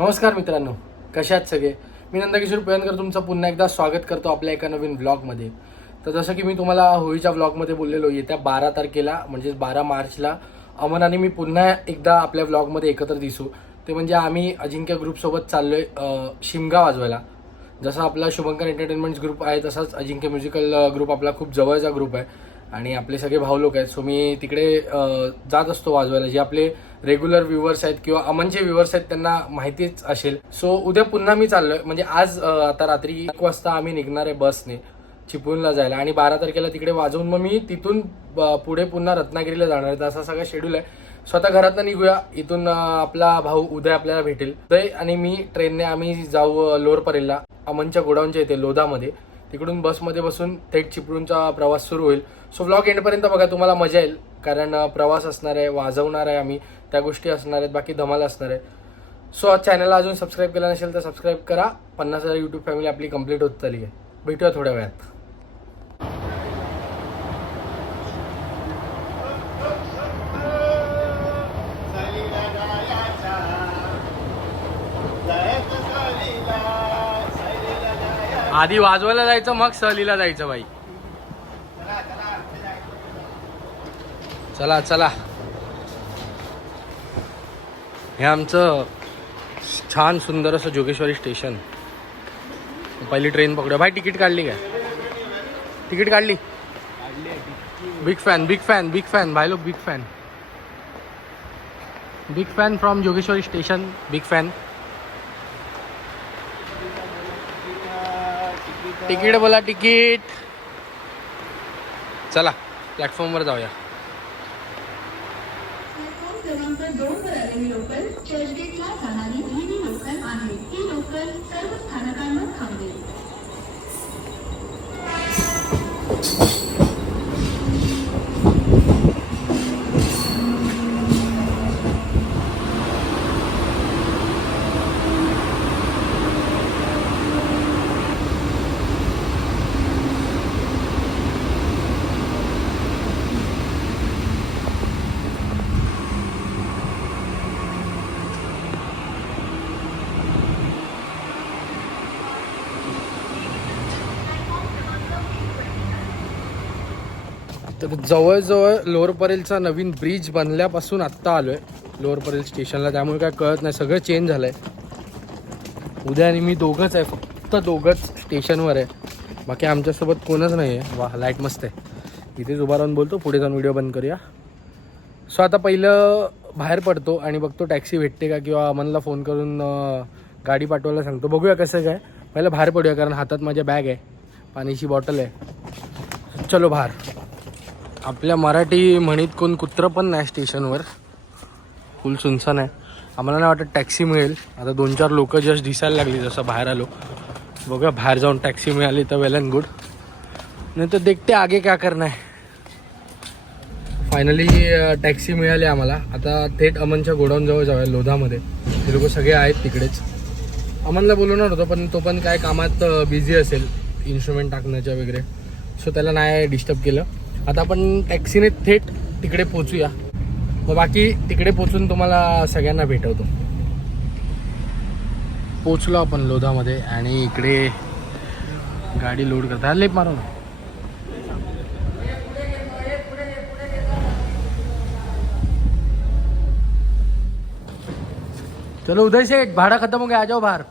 नमस्कार मित्रांनो, कशा आहात सगळे. मी नंदकिशोर पेयनकर तुमचं पुन्हा एकदा स्वागत करतो आपल्या एका नवीन ब्लॉगमध्ये. तर जसं की मी तुम्हाला होळीच्या ब्लॉगमध्ये बोललेलो, येत्या 12 तारखेला म्हणजे 12 मार्चला अमन आणि मी पुन्हा एकदा आपल्या ब्लॉगमध्ये एकत्र दिसू. ते म्हणजे आम्ही अजिंक्य ग्रुपसोबत चाललोय शिमगा वाजवायला. जसा आपला शुभंकर एंटरटेनमेंट्स ग्रुप आहे तसाच अजिंक्य म्युझिकल ग्रुप आपला खूप जवळचा ग्रुप आहे आणि आपले सगळे भाऊ लोक आहेत. सो मी तिकडे जात असतो वाजवायला. जे आपले रेग्युलर व्ह्युअर्स आहेत किंवा अमनचे व्ह्युअर्स आहेत त्यांना माहितीच असेल. सो उद्या पुन्हा मी चाललोय, म्हणजे आज आता रात्री 1 वाजता आम्ही निघणार आहे बसने चिपळूणला जायला आणि 12 तारखेला तिकडे वाजवून मग मी तिथून पुढे पुन्हा रत्नागिरीला जाणार आहे. असा सगळा शेड्यूल आहे. स्वतः घरातनं निघूया. इथून आपला भाऊ उदय आपल्याला भेटेल. उदय आणि मी ट्रेनने आम्ही जाऊ लोअरपरेलला, अमनच्या गोडाऊनच्या इथे लोधामध्ये. तिकडून बसमध्ये बसून थेट चिपळूणचा प्रवास सुरू होईल. सो व्लॉग एंडपर्यंत बघा, तुम्हाला मजा येईल. कारण प्रवास असणार आहे, वाजवणार आहे आम्ही, त्या गोष्टी असणार आहेत, बाकी धमाल असणार आहे. सो चॅनलला अजून सबस्क्राईब केलं नसेल तर सबस्क्राईब करा. 50,000 यूट्यूब फॅमिली आपली कंप्लीट होत चालली आहे. भेटूया थोड्या वेळात. आधी वाजवायला जायचं, मग सहलीला जायचं बाई. चला चला, हे आमचं छान सुंदर असं जोगेश्वरी स्टेशन. पहिली ट्रेन पकडूया. भाई तिकीट काढली काय? तिकीट काढली? Big fan big fan big fan भाई लोक, big fan big fan from Jogeshwari station. Big fan. Ticket बोला, तिकीट. चला प्लॅटफॉर्मवर जाऊया. क्रमांक 2 वर आलेली लोकल चर्चगेटला जाणारी ही लोकल आहे. ही लोकल सर्व स्थानकांवर थांबेल. तर जवळजवळ लोअर परेलचा नवीन ब्रिज बनल्यापासून आत्ता आलो आहे लोअर परेल स्टेशनला. त्यामुळे काय कळत नाही, सगळं चेंज झालं आहे. उद्या आणि मी दोघंच आहे, फक्त दोघंच स्टेशनवर आहे. बाकी आमच्यासोबत कोणच नाही आहे. वा, लाईट मस्त आहे. इथेच उभा राहून बोलतो, पुढे जाऊन व्हिडिओ बंद करूया. सो आता पहिलं बाहेर पडतो आणि बघतो टॅक्सी भेटते का, किंवा अमनला फोन करून गाडी पाठवायला सांगतो. बघूया कसं काय. पहिलं बाहेर पडूया, कारण हातात माझ्या बॅग आहे, पाण्याची बॉटल आहे. चलो बाहेर. आपल्या मराठी म्हणीत कोण कुत्रं पण नाही स्टेशनवर. फुल सुनसान आहे. आम्हाला नाही वाटत टॅक्सी मिळेल. आता 2-4 लोक जस्ट दिसायला लागली जसं बाहेर आलो. बघूया, बाहेर जाऊन टॅक्सी मिळाली तर वेल अँड गुड, नाही तर देखते आगे क्या करना है. फायनली टॅक्सी मिळाली आम्हाला. आता थेट अमनच्या गोडाऊनजवळ जाऊया लोधामध्ये. ते लोक सगळे आहेत तिकडेच. अमनला बोलवणार होतो पण तो पण काय कामात बिझी असेल, इन्स्ट्रुमेंट टाकण्याच्या वगैरे. सो त्याला नाही डिस्टर्ब केलं. आता आपण टॅक्सीने थेट तिकडे पोचूया. मग बाकी तिकडे पोचून तुम्हाला सगळ्यांना भेटवतो. पोचलो आपण लोधामध्ये आणि इकडे गाडी लोड करता. लेप मारो ना. चलो उदय शेठ, भाडा खतम हो गया, आ जाओ बाहर.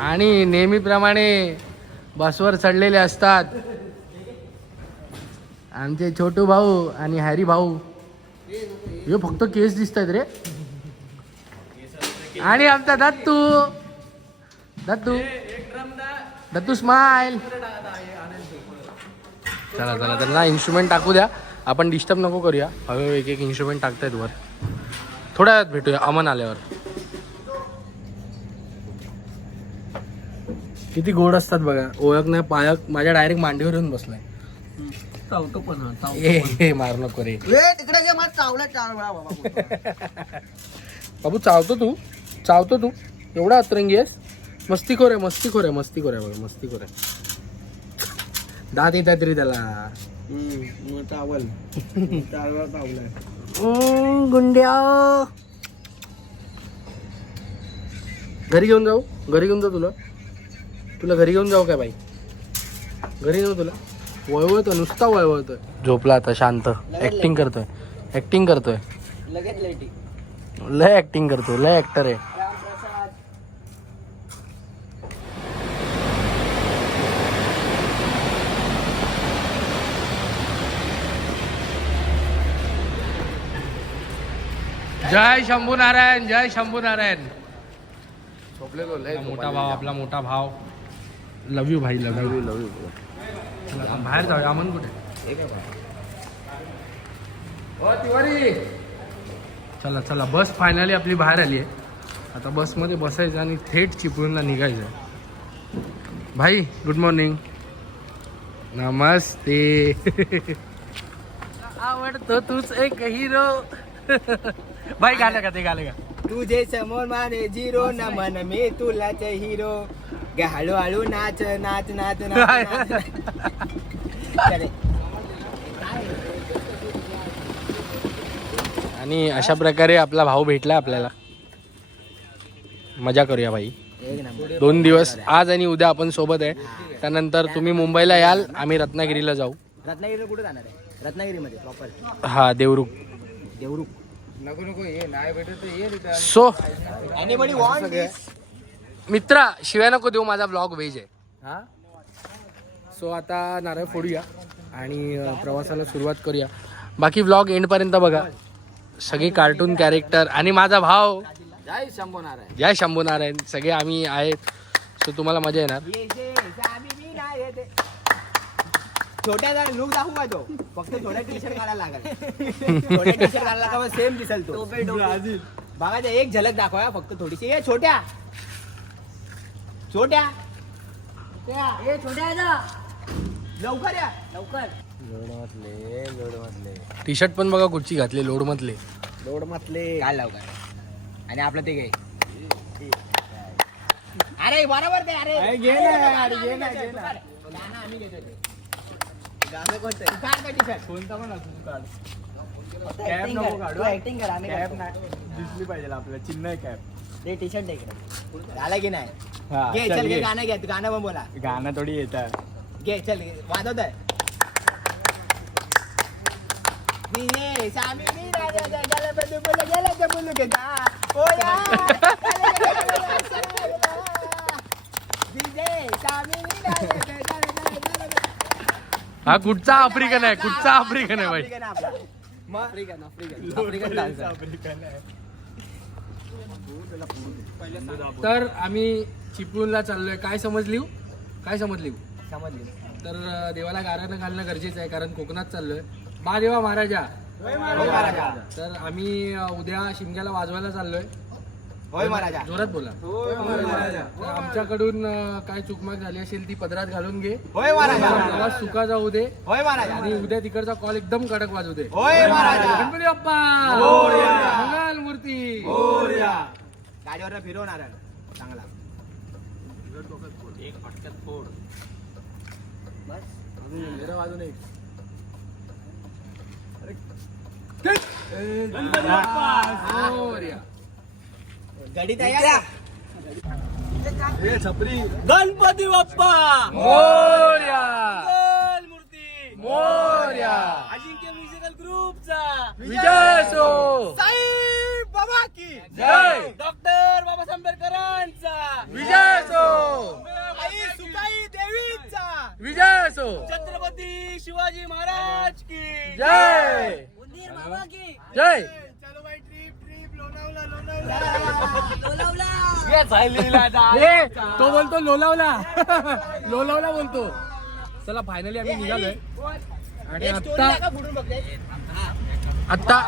आणि नेहमीप्रमाणे बसवर चढलेले असतात आमचे छोटू भाऊ आणि हॅरी भाऊ. हे फक्त केस दिसत आहेत रे. आणि आमचा दत्तू दत्तू दत्तू स्माइल. चला चला, त्यांना इन्स्ट्रुमेंट टाकू द्या. आपण डिस्टर्ब नको करूया. हळूहळू एक एक इन्स्ट्रुमेंट टाकतायत वर. थोड्या वेळात भेटूया अमन आल्यावर. किती गोड असतात बघा. ओळख नाही पायक माझ्या डायरेक्ट मांडीवर येऊन बसलाय. चावतो पण ए मार नको रे. तिकडे जे मला चावला 4 वेळा बाबा. बाबू चावतो तू एवढा अतरंगी आहेस. मस्तीखोर आहे मस्तीखोर आहे मस्तीखोर आहे बघा, मस्तीखोर आहे. दात येतात तरी त्याला. चावल 4 वेळा चावलाय. गुंड्या घरी घेऊन जाऊ तुला घरी घेऊन जाऊ काय बाई? घरी जाऊ तुला? वळवळतोय, नुसता वळवळतोय. झोपला आता शांत. ऍक्टिंग करतोय लगेच लेटी. लय ऍक्टिंग करतोय, लय ऍक्टर आहे. जय शंभू नारायण, जय शंभू नारायण. झोपलेलो लय. मोठा भाव, आपला मोठा भाव. लव यू भाई, लव यू. बाहेर जाऊया. अमन कुठे? तिवारी. चला बस फायनली आपली बाहेर आली आहे. आता बसमध्ये बसायचं आणि थेट चिपळूणला निघायचं. भाई गुड मॉर्निंग. नमस्ते. आवडतो तूच एक हिरो. भाई गाणं का ते गाणं का? तुझे समोर माने झिरो न मन मी तुलाच हिरो. गे हळूहळू नाच नाच नाच नाच. आणि अशा प्रकारे आपला भाऊ भेटला आपल्याला. मजा करूया भाई. 2 दिवस आज आणि उद्या आपण सोबत आहे. त्यानंतर तुम्ही मुंबईला याल, आम्ही रत्नागिरीला जाऊ. रत्नागिरी कुठे जाणार आहे? रत्नागिरीमध्ये प्रॉपर. हा, देवरुख. नको ये नाही भेटत ये. सो एनीबडी वॉन्ट दिस? मित्रा, शिवाय नको देऊ, माझा ब्लॉग व्हेज आहे. हा. सो आता नारळ फोडूया आणि प्रवासाला सुरुवात करूया. बाकी व्लॉग एंडपर्यंत बघा. सगळे कार्टून कॅरेक्टर आणि माझा भाव जय शंभू नारायण. जय शंभू नारायण सगळे आम्ही आहेत. सो तुम्हाला मजा येणार. छोट्या लुक दाखवू का तो? फक्त छोट्या टी शर्ट घालायला लागेल. छोट्या टी शर्ट घालायला का सेम दिसेल तो. बघा ते एक झलक दाखवा फक्त थोडीशी. ए छोट्या लवकर या लवकर. लोड टी शर्ट पण बघा कुठची घातली. लोड मधले काय लवकर. आणि आपलं ते घे. अरे बरोबर ते. अरे घे ना. गाणं आम्ही घेतो ते. गाणं कोणतं? काढ का टी शर्ट? कोणता पण असू काढ. कॅप नको काढू. ऍक्टिंग कर. आम्ही कॅप नाही दिसली पाहिजे आपल्याला. चिन्ह आहे कॅप. ते टी शर्ट इकडे झाला की नाही? घे चल घे. गाणं घे. गाणं पण बोला. गाणं थोडी येतं. घे चल वाजवत आहे. हा कुठचा आफ्रिकन आहे? भाई? तर आम्ही चिपळूणला चाललोय. काय समजली? समजली. तर देवाला गारानं घालणं गरजेचं आहे, कारण कोकणात चाललोय. बा देवा महाराजा. तर आम्ही उद्या शिमग्याला वाजवायला चाललोय. होय महाराजा. जोरात बोला. तर आमच्याकडून काय चुकमाक झाली असेल ती पदरात घालून घे. होय महाराजा. प्रवास सुका जाऊ दे. होय महाराजा. आणि उद्या तिकडचा कॉल एकदम कडक वाजू दे. होय महाराजा. गणपती बाप्पा मंगल मूर्ती. गाडीवर फिरवणार चांगला. एक फटक्यात फोड. गडी तयार. गणपती बाप्पा मोरया. मूर्ती मोरया. अजिंक्य म्युझिकल ग्रुपचा विजय असो. साई बाबा की जय. डॉक्टर बाबासाहेब आंबेडकरांचा विजय असो. आई सुकाई देवीचा विजय असो. छत्रपती शिवाजी महाराज की जय. बाबा की जय. चलो भाई ट्रिप ए, तो बोलतो लोलावला. लोलावला बोलतो. चला फायनली आम्ही निघालोय. आणि आता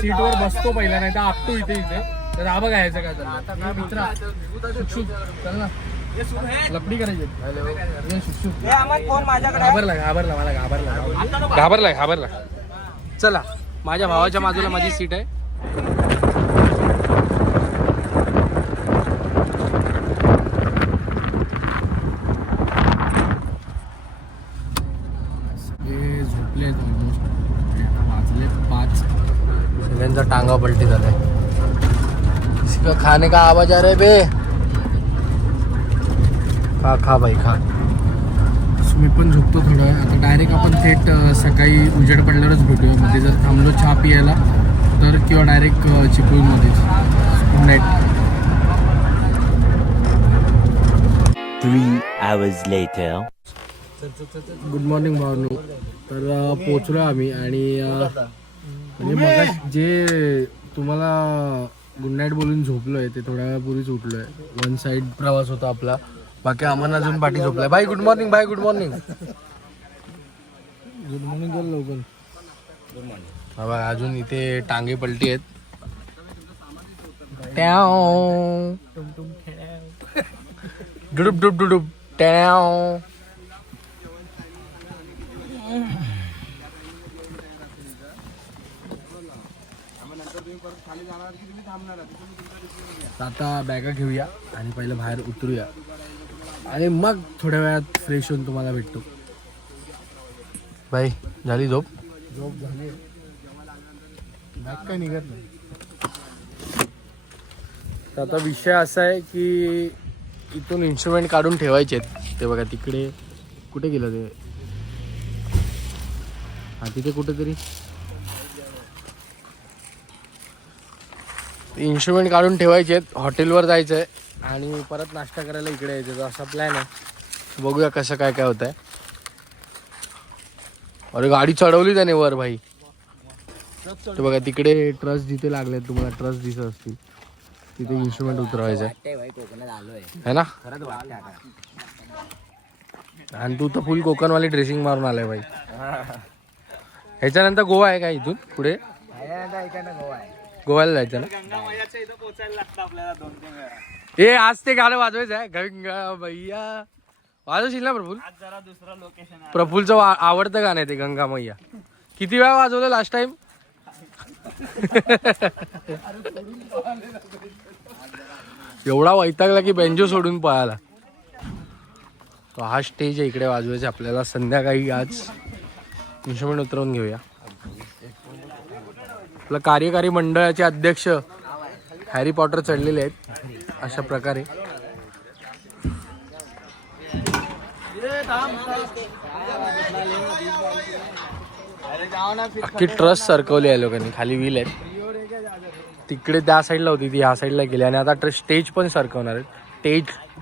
सीटवर बसतो पहिला, नाही तर आपतो इथे. तर हा बघा यायचं काय चाललं. मित्रा शुक चल ना. लपडी करायची. घाबरला. चला, माझ्या भावाच्या बाजूला माझी सीट आहे. झोपले ऑलमोस्ट. आता वाजले 5. बघा पलटी झालाय. इसका खाने का आवाज आ रहा है बे. खा भाई खा. मी पण झोपतो थोडं. आता डायरेक्ट आपण थेट सकाळी उजेड पडल्यावरच भेटूया. मध्ये जर थांबलो चहा पियाला तर, किंवा डायरेक्ट चिपळूणमध्येच. Good night. 3 hours later. Good morning भावनो. तर पोचलो आम्ही आणि म्हणजे मग जे तुम्हाला गुड नाईट बोलून झोपलोय ते थोड्या वेळापूर्वीच उठलोय. वन साईड प्रवास होता आपला. बाकी अमन अजून पाठी झोपलाय. Bye good morning. Bye good morning. Good morning कर लवकर. Good morning. हा बघा अजून इथे टांगे पलटी आहेत. डुडुप डुप डुडुप टॅव. आता बॅगा घेऊया आणि पहिलं बाहेर उतरूया आणि मग थोड्या वेळात फ्रेश होऊन तुम्हाला भेटतो. बाई झाली झोप. झोप झाली. बॅग काय निघत नाही. तर आता विषय असा आहे की इथून इन्स्ट्रुमेंट काढून ठेवायचे आहेत. ते बघा तिकडे कुठे गेलं ते. हा तिथे कुठेतरी इन्स्ट्रुमेंट काढून ठेवायचे आहेत. हॉटेलवर जायचं आहे आणि परत नाश्ता करायला इकडे यायचं. तर असा प्लॅन आहे. बघूया कसं काय काय होत आहे. अरे गाडी चढवली त्याने वर भाई. तर बघा तिकडे ट्रस्ट जिथे लागले तुम्हाला ट्रस्ट दिसत असतील तिथे इन्स्ट्रुमेंट उतरवायचं आहे ना. आणि तू तर फुल कोकणवाली ड्रेसिंग मारून आलाय भाई. ह्याच्यानंतर गोवा आहे का इथून पुढे. गोव्याला जायचं ना. ए आज ते गाणं वाजवायचं आहे. गंगा मैया वाजवशील ना प्रफुल. प्रफुलचं आवडतं गाणं आहे ते गंगा मैया. किती वेळा वाजवलं लास्ट टाइम. एवढा वैतागला की बेंजो सोडून पळाला. तो हा स्टेज आहे इकडे वाजवायचे आपल्याला. संध्याकाळी आज इन्स्ट्रुमेंट उतरवून घेऊया. आपलं कार्यकारी मंडळाचे अध्यक्ष हॅरी पॉटर चढलेले आहेत अशा प्रकारे. अख्खी ट्रस्ट सरकवली आहे लोकांनी. खाली व्हील आहेत तिकडे त्या साईडला होती ती ह्या साईडला गेली. आणि आता स्टेज पण सरकवणार आहेत.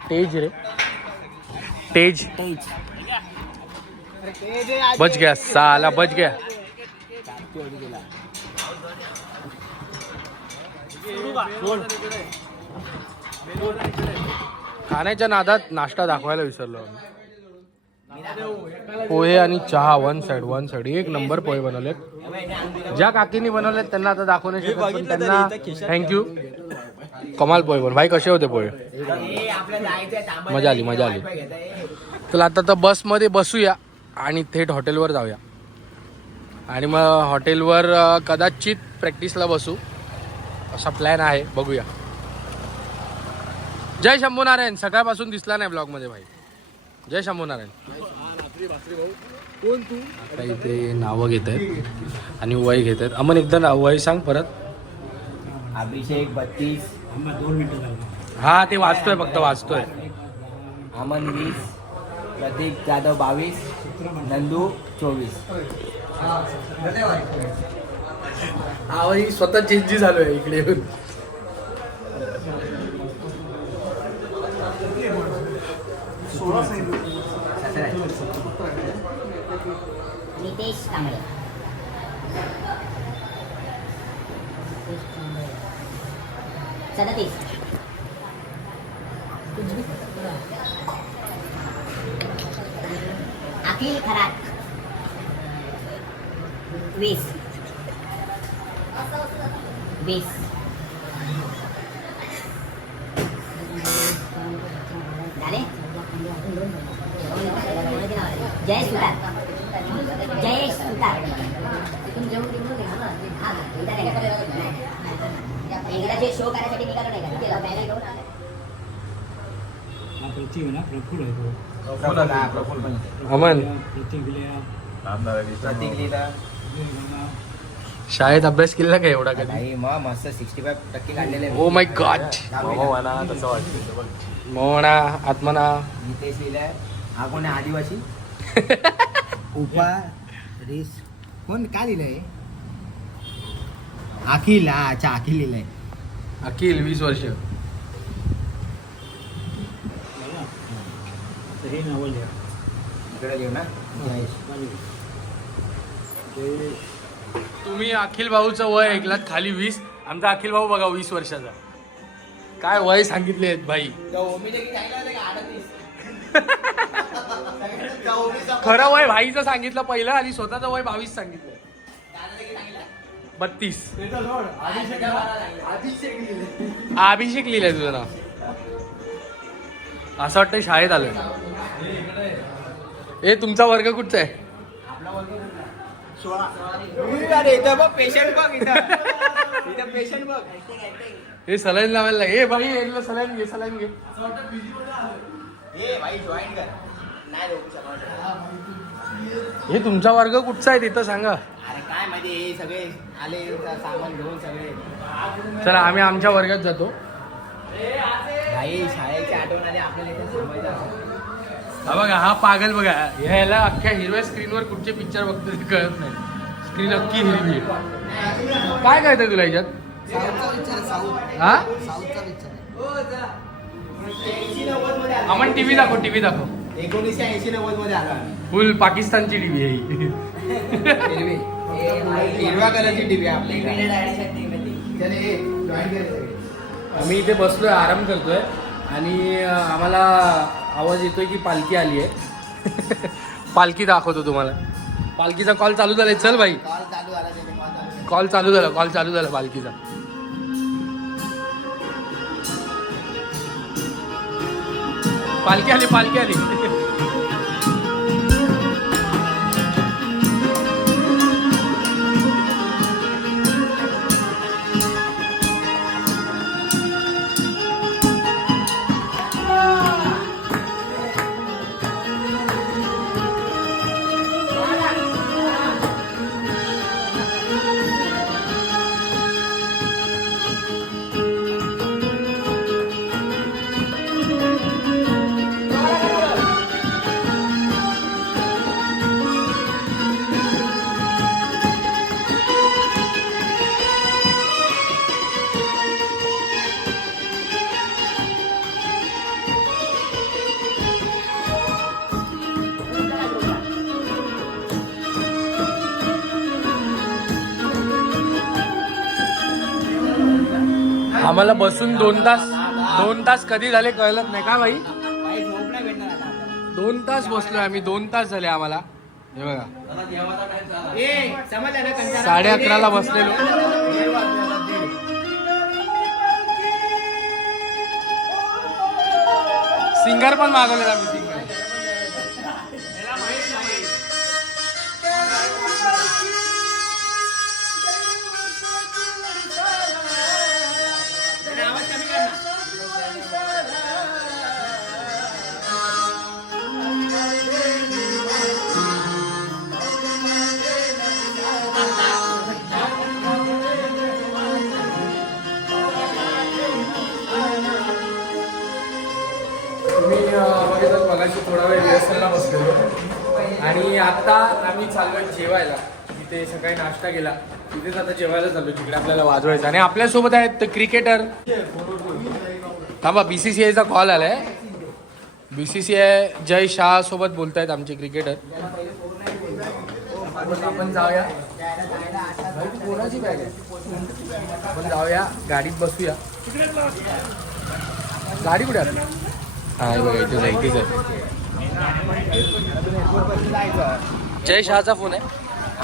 टेज रे टेज. बच गया साला बच गया. खाण्याच्या नादात नाश्ता दाखवायला विसरलो. पोहे आणि चहा वन साइड. एक नंबर पोहे बनवलेत. ज्या काकींनी बनवलेत त्यांना आता दाखवण्याची पण त्यांना थँक्यू. कमाल पोहे बन भाई. कसे होते पोहे. मजा आली. तर आता तर बसमध्ये बसूया आणि थेट हॉटेलवर जाऊया. आणि मग हॉटेलवर कदाचित प्रॅक्टिसला बसू असा प्लॅन आहे. बघूया. जय शंभूनारायण. सकाळपासून दिसला नाही ब्लॉग मध्ये भाई. जय शंभूनारायण. आता इथे नावं घेत आहेत आणि वय घेत आहेत. अमन एकदा वय सांग परत. अभिषेक 32. हा ते वाचतोय फक्त वाचतोय. अमन 20. प्रतीक जाधव 22. नंदू 24. आवाज स्वतः चेंज झालोय इकडे येऊन. नितेश कांबळे. 37. अखिल खरात 20. झाले. जय सुतार. एकदा जे शो करायसाठी निघालो नाही का त्याला बॅनर घेऊन आला. अमन प्रतीक लिहिला. शाळेत अभ्यास केला का एवढा कधी? नाही मग मस्त 65% काढलेले ओ माय गॉड. मोहना आत्मना नितेश लिहिलंय. हा कोण आहे? आदिवासी उपा रेस कोण काय लिहिलंय? अखिल. अच्छा अखिल लिहिलंय. अखिल 20 वर्ष. इकडे लिहू ना. तुम्ही अखिल भाऊचं वय ऐकलात, खाली 20. आमचा अखिल भाऊ बघा 20 वर्षाचा. काय वय सांगितले आहेत भाई. खरं वय भाईचं सांगितलं पहिलं आणि स्वतःचं वय 22 सांगितलं. 32. अभिषेक लिहिलंय तुझं नाव. असं वाटतं शाळेत आलं. ए तुमचा वर्ग कुठचा आहे? अरे इथं बघ पेशंट बघ. इथं पेशंट बघ. हे सलाईन लावायला ए भाई यांना सलाईन घे सलाईन घे. ए भाई जॉईन कर. नाही रोखू शकत. हे तुमचा वर्ग कुठचा आहे तिथं सांगा. अरे काय माहिती हे सगळे आले सामान घेऊन सगळे. चला आम्ही आमच्या वर्गात जातो. भाई शाळेची आठवण आली आपल्याला इथे थांबायचं. हा बघा हा पागल बघा. ह्याला अख्ख्या हिरव्या स्क्रीनवर कुठचे पिक्चर बघतो ते कळत नाही. स्क्रीन अख्खी हिरवी आहे. काय कळतं तुला याच्यात? हा अमन टीव्ही दाखव टीव्ही दाखव. 1980-90 मध्ये आला. फुल पाकिस्तानची टीव्ही आहे ही. हिरव्या कलरची टीव्ही आपली. आम्ही इथे बसलोय आराम करतोय आणि आम्हाला आवाज येतोय की पालखी आली आहे. पालखी दाखवतो तुम्हाला. पालखीचा कॉल चालू झालाय. चल भाई कॉल चालू झाला पालखीचा. पालखी आली. आम्हाला बसून 2 तास कधी झाले कळलंच नाही का भाई. 2 तास बसलोय आम्ही. 2 तास झाले आम्हाला. हे बघा 11:30ला बसलेलो. सिंगर पण मागवले आम्ही. सिंगर बघितलं मगाशी थोडा वेळ रिहर्सलला बसलेलो आणि आता आम्ही चाललोय जेवायला. तिथे सकाळी नाश्ता केला, तिथेच आता जेवायला चाललो जिकडे आपल्याला वाजवायचं. आणि आपल्यासोबत आहेत क्रिकेटर. थांबा BCCIचा कॉल आलाय. BCCI जय शाह सोबत बोलतायत आमचे क्रिकेटर. आपण जाऊया. कोणाची बॅग आहे? आपण जाऊया गाडीत बसूया. गाडी कुठे आहे? हा बघा इथेच आहे. जय शहाचा फोन आहे.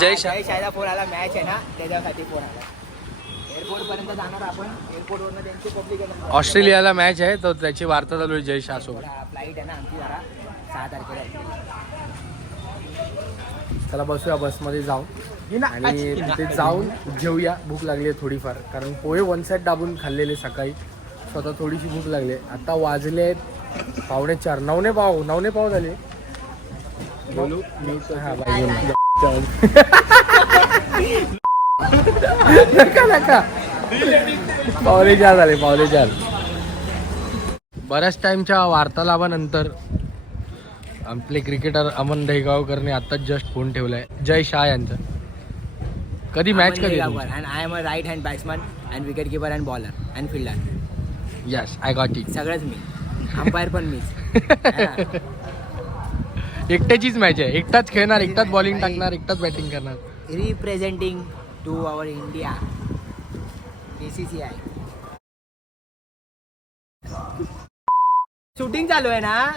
जय शाळेचा फोन आला. मॅच आहे ना त्याच्यासाठी फोन आला. एअरपोर्ट पर्यंत जाणार आपण. एअरपोर्टवरनं त्यांची पब्लिक ऑस्ट्रेलियाला मॅच आहे तर त्याची वार्ता चालू आहे जय शाह सोबत. फ्लाईट आहे ना आमची जरा 6 तारखेला. चला बसूया बसमध्ये जाऊन आणि तिथे जाऊन जेवूया. भूक लागली आहे थोडीफार, कारण पोहे 1 साईड दाबून खाल्लेले सकाळी. स्वतः थोडीशी भूक लागली. आता वाजले आहेत 4:45. 9:15 झाले. बोलू हा बाई नका पावले 4 झाले, पावले 4. बऱ्याच टाइमच्या वार्तालापानंतर आपले क्रिकेटर अमन दहेगावकरने आताच जस्ट फोन ठेवलाय जय शाह यांचा. कधी मॅच कधी? And I am a right hand batsman and wicket keeper and bowler and fielder. Yes I got it. सगळंच मी, अंपायर पण मीच. एकट्याचीच मॅच आहे, एकटाच खेळणार, एकटाच बॉलिंग टाकणार, एकटाच बॅटिंग करणार. Representing to our India BCCI. शूटिंग चालू आहे ना.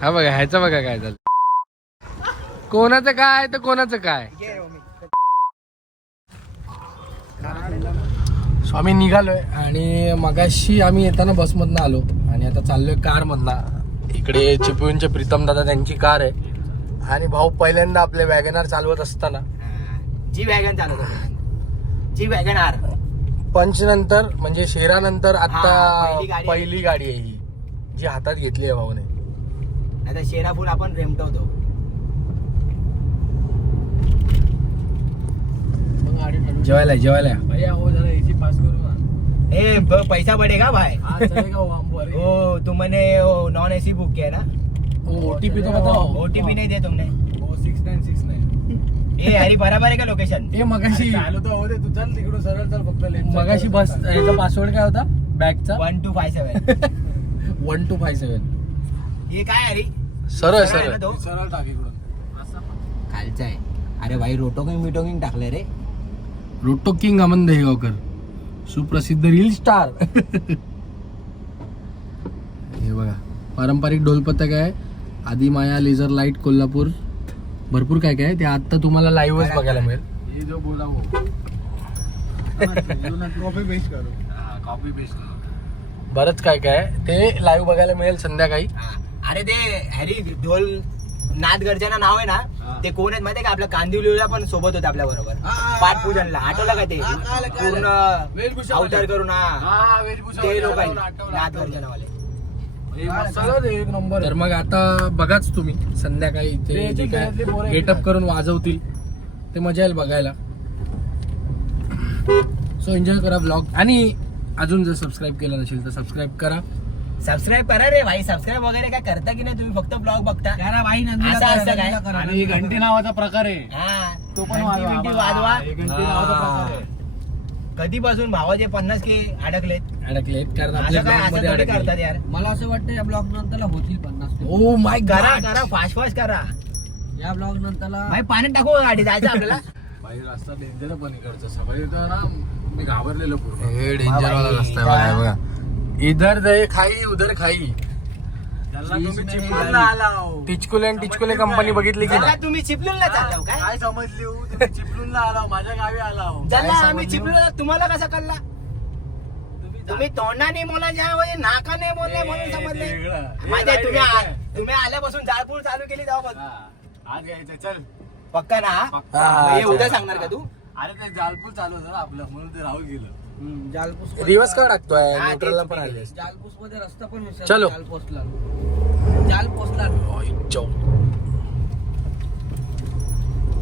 हा बघा, ह्याचं बघा काय झालं. कोणाचं काय तर कोणाचं काय. स्वामी निघालोय आणि मगाशी आम्ही येताना बसमधनं आलो आणि आता चाललोय कारमधनं. इकडे चिपळूणचे प्रीतम दादा त्यांची कार आहे आणि भाऊ पहिल्यांदा आपले वॅगनार चालवत असताना जी वॅगन चालवतो, जी वॅगन आर पंच नंतर म्हणजे शेरानंतर पहिली आता गाडी पहिली गाडी आहे ही जी हातात घेतली आहे भाऊने. आता शेरा फुल आपण रेमटवतो. जेवायला जेवायला ए पैसा बढ़ेगा भाई. हो तुमने नॉन AC बुक किया ना. ओटीपी तो बताओ. OTP नहीं दिया तुमने. 6969. ए अरे बराबर आहे का लोकेशन. हे मगाशी चालू तर होते तू, चल तिकडून सरळ चल फक्त लेफ्ट. मगाशी बस याचा पासवर्ड काय होता बॅगचा? 1257. 1257. हे काय अरे सरळ सरळ आहे ना सरळ तो? सरळ टाक इकडून. खालचा आहे. अरे भाई रोटोकिंग मिटोकिंग टाकले रे. रोटो किंग अमन दहेगावकर, सुप्रसिद्ध रील स्टार. हे बघा पारंपरिक ढोल पथक आहे, आदिमाया लेझर लाईट कोल्हापूर, भरपूर काय काय आहे. ते आता तुम्हाला लाईव्हच बघायला मिळेल. ये जो बोला वो कॉपी पेस्ट करो. कॉपी पेस्ट करो. बरंच काय काय आहे ते लाईव्ह बघायला मिळेल संध्याकाळी. अरे ते हॅरी ढोल नाद गरजेना नाव आहे ना. ते कोण आहेत माहितीये का? आपल्या कांदिवलीला पण सोबत होते आपल्या बरोबर पाठपूजनला. आठवलं का ते पूर्ण अवतार करून. हा वेशभूषा ते लोक आहेत आठवलं, नाद आठवलं. गर्जनावाले. एक नंबर. तर मग आता बघाच तुम्ही संध्याकाळी ते जे काय गेटअप करून वाजवतील ते मजा येईल बघायला. सो एन्जॉय करा ब्लॉग. आणि अजून जर सबस्क्राईब केलं नसेल तर सबस्क्राईब करा. सबस्क्राईब करा रे भाई. सबस्क्राईब वगैरे काय करता की नाही तुम्ही? फक्त ब्लॉग बघता. असं असतं काय? आणि घंटी नावाचा प्रकार आहे हा तो पण घंटी वाजवा. बिंटी वाजवा. घंटी नावाचा प्रकार आहे. कधीपासून भावाचे 50K अडकलेत. अडकलेत कारण आपल्या असं काय ब्लॉग असं मध्ये थोडी अडकले. करतात यार. मला असं वाटतं या ब्लॉग नंतरला होतील 50. ओ माय करा गॉड. करा फास्ट फास्ट करा. या ब्लॉग नंतरला भाई पाण्यात टाकू का गाडी? जायचं आपल्याला. बाई रस्ता डेंजर पण इकडचं. सकाळी तर ना मी घाबरलेलो पूर्ण. हे डेंजर वाला रस्ता आहे बघा, बघा. इधर दे खाई उधर खाई. त्यांना तुम्ही चिपळूणला आला हो. टिचकुले आणि टिचकुले कंपनी बघितली की जल्ला नाही? तुम्ही चिपळूणला चाललाव काय? काय समजली हो? तुम्ही चिपळूणला आला हो, माझ्या गावी आला हो. जल्ला आम्ही चिपळूणला तुम्हाला कसा कळला? तुम्ही तोंडाने बोला ज्या म्हणजे नाकाने बोलले म्हणून समजले. माहिती आहे तुम्ही आल्यापासून जाळपूर चालू केली तेव्हा हा, आज यायचं चल. पक्का ना. हा, हे उद्या सांगणार का तू? अरे ते जालपूर चालू होतं ना आपलं, म्हणून ते राहून गेलं. जालपूस दिवस का टाकतोय हा, न्यूट्रलला तेच पण ठीक आले. आहे. जालपूस मध्ये रस्ता पण विसरला. चलो. जालपोसला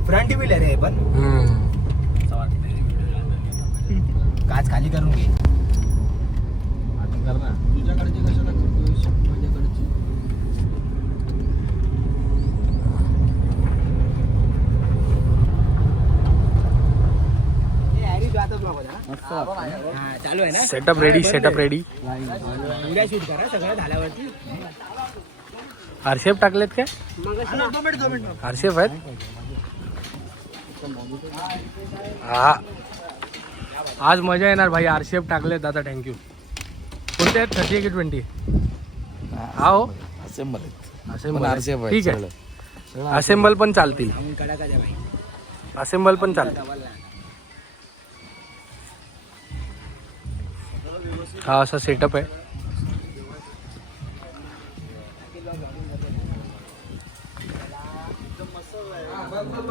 फ्रंट व्हीलर आहे पण. असं वाटतंय व्हिडिओ काच खाली करून घे. आता कर ना. तुझ्याकडची कशाला करतोय? माझ्याकडची हा, चालू आहे ना. Setup ready, setup ready. उद्या शूट करा सगळं झाल्यावरती. आरशेफ टाकलेत काय? आरशेफ आहेत. हा आज मजा येणार भाई. आरशेफ टाकलेत आता. थँक्यू. कोणते आहेत? 30 की 20? हा हो असेंबल. ठीक आहे. असेंबल पण चालतील. कडा का द्या भाई. असेंबल पण चालतील. हा असा सेटअप आहे.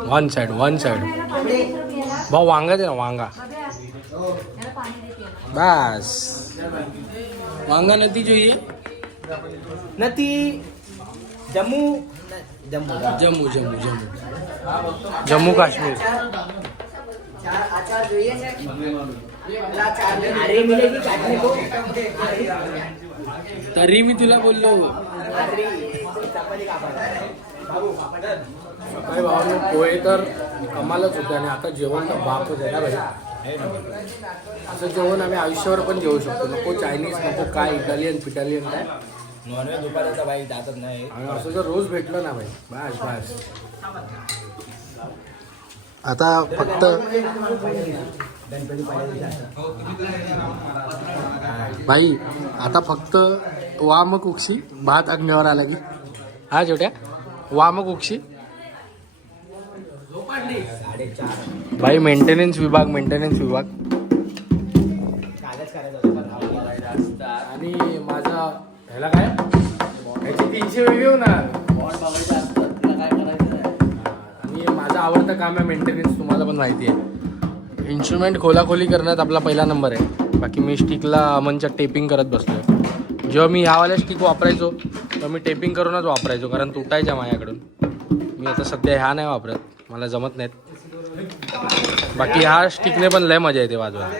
वन साइड भाऊ. वांगा दे ना, वांगा. बस वांगा नती જોઈએ. नती जम्मू जम्मू जम्मू जम्मू जम्मू जम्मू काश्मीर. अरे मिलेगी काटने को तरी मी तुला बोललो सकाळी भावाने पोहे तर कमालच होते आणि आता जेवण तर बापच आहे ना भाई. असं जेवण आम्ही आयुष्यावर पण जेवू शकतो. नको चायनीज नको काय इटालियन पिटालियन काय नॉनव्हेज दुपारचा बाई जातच नाही. आणि असं जर रोज भेटलं ना भाई बस बस. आता फक्त भाई आता फक्त वामक उक्षी भात अग्नीवर आला की हा छोट्या वामक उक्षी भाई मेंटेनन्स विभाग आणि माझा ह्याला काय ह्याची 300 व्हिडिओ ना आणि माझं आवडतं काम आहे मेंटेनन्स. तुम्हाला पण माहिती आहे. इन्स्ट्रुमेंट खोलाखोली करण्यात आपला पहिला नंबर आहे. बाकी मी स्टिकला अमनच्या टेपिंग करत बसलोय. जेव्हा मी ह्यावाल्या स्टिक वापरायचो तेव्हा मी टेपिंग करूनच वापरायचो कारण तुटायच्या माझ्याकडून. मी आता सध्या ह्या नाही वापरत, मला जमत नाहीत. बाकी ह्या स्टिकने पण लय मजा येते वाजवायला.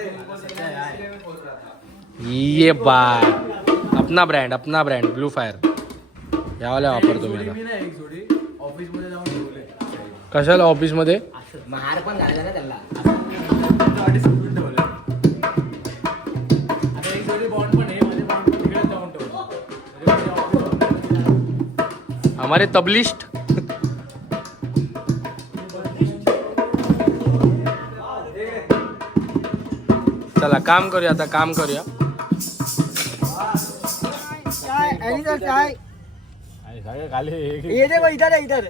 ये बाय अपना ब्रँड ब्लू फायर ह्यावाल्या वापरतो मी आता. कशाला ऑफिसमध्ये महार पण घालायला ना त्याला. हमारे तबलिस्ट चला काम करूया आता काम करूया. ये देखो इधर है इधर.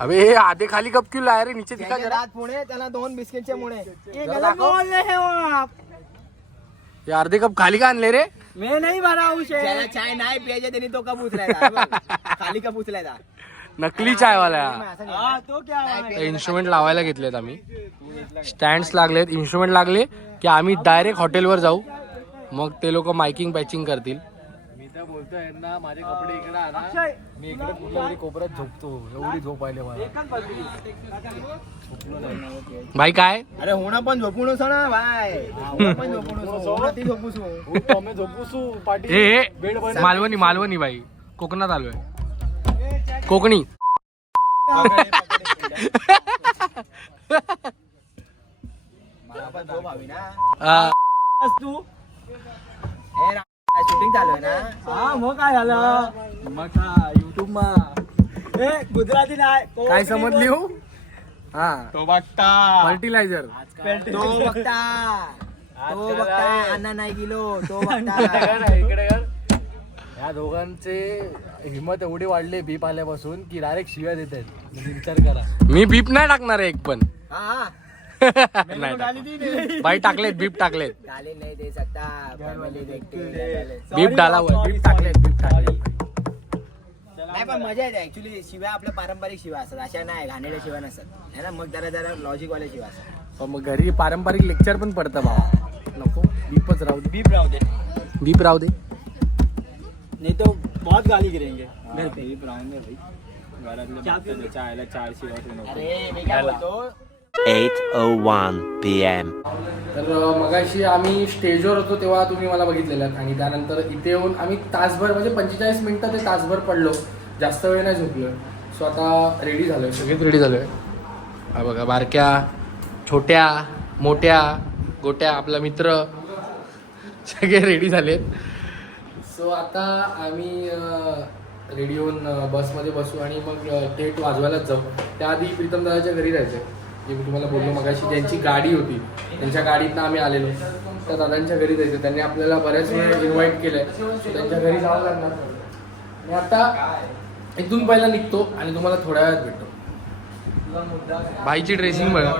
अबे हे आधे खाली कप क्यों लाया रे नीचे दिखा त्याचे जरा. दात पुणे त्याला 2 बिस्किटचे मुळे. ये जरा गलत दाखव. बोल रहे हो आप. हे अर्धे कप खाली का आणले रे. मैं नहीं भरा हूँ त्याला चाय नाही प्यायचे त्यांनी तो कप उचलायचा खाली कप उचलायचा. नकली चायवाला. तो क्या इन्स्ट्रुमेंट लावायला घेतलेत आम्ही. स्टँड्स लागलेत, इन्स्ट्रुमेंट लागले की आम्ही डायरेक्ट हॉटेलवर जाऊ. मग ते लोक मायकिंग पॅचिंग करतील. मी तर बोलतोय ना माझे कपडे इकडे आणा. मी इकडे कुठल्या तरी कोपऱ्यात झोपतो. एवढी झोप आली मला. भाई काय अरे होणं पण झोपून ना भाई. होणं पण झोपून ती झोपूस झोपूसू पाठी हे मालवणी भाई कोकणात आलोय. कोकणी मला पण झोप हवी ना. आ, तू शूटिंग चालू आहे ना. हा मग काय झालं मग युट्यूब मा गुजराती नाही काय समजली हो. हा तो बघता फर्टिलायझर तो बघता अण्णा नाही गेलो तो बघता. इकडे कर. या दोघांचे हिंमत एवढी वाढली बीप आल्यापासून की डायरेक्ट शिव्या देत आहेत. म्हणजे विचार करा. मी बीप नाही टाकणार आहे एक पण. हा नाही टाकणार. भाई टाकलेत बीप टाकलेत. गाली नाही दे सकता फॅमिली देखते. बीप डाला बीप टाकलेत नाही पण मजा येते ऍक्च्युली. शिव्या आपल्या पारंपरिक शिव्या असतात अशा नाही घाणेरड्या शिव्या नसतात है ना. मग जरा लॉजिक वाल्या शिव्या असतात. पण मग घरी पारंपरिक लेक्चर पण पडतं भावा. नको बीपच राहू दे. बीप राहू दे. बीप राहू दे. नहीं तो बहुत गाली गिरेंगे घर पे. बीप राहूंगे भाई. घरातल्या चायला 4 शिव्या. अरे मी काय बोलतो 8:01 p.m. तर मगाशी आम्ही स्टेजवर होतो तेव्हा तुम्ही मला बघितलेलं आणि त्यानंतर इथे येऊन आम्ही तासभर म्हणजे 45 मिनिटं ते तासभर पडलो. जास्त वेळ नाही झोपलो. सो आता रेडी झालोय सगळेच रेडी झालोय. हा बघा बारक्या छोट्या मोठ्या गोट्या आपला मित्र सगळे रेडी झालेत. सो आता आम्ही रेडी होऊन बसमध्ये बसू आणि मग टेट वाजवायलाच जाऊ. त्याआधी प्रीतम दादाच्या घरी जायचं जे मी तुम्हाला बोललो मगाशी. ज्यांची गाडी होती त्यांच्या गाडीतनं आम्ही आलेलो. त्या दादांच्या घरी जायचं. त्यांनी आपल्याला बऱ्याच वेळ इन्व्हाइट केलंय. सो त्यांच्या घरी जावं लागणार. आणि आता इथून पहिला निघतो आणि तुम्हाला थोड्या वेळात भेटतो. भाईची ड्रेसिंग बघा.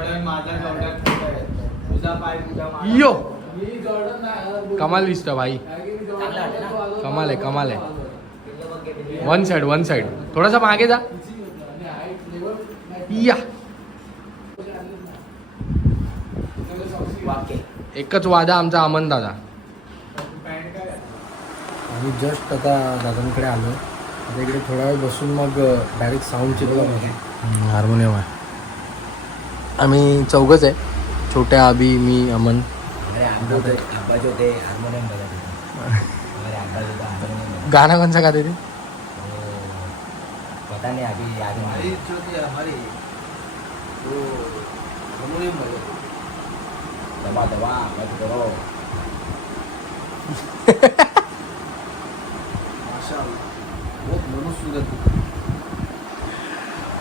यो कमाल दिसतो भाई. कमाल आहे. वन साइड थोडासा मागे जा. या एकच वादा आमचा अमन दादा. आम्ही जस्ट आता दादांकडे आलो आता इकडे थोडा वेळ बसून मग डायरेक्ट साऊंड चेकला पाहिजे. हार्मोनियम आहे. आम्ही चौघच आहे, छोट्या अभि, मी, अमन. गाणं कोणचं गाते ते? पता नहीं अभी याद नहीं. दबा दबा मत करो.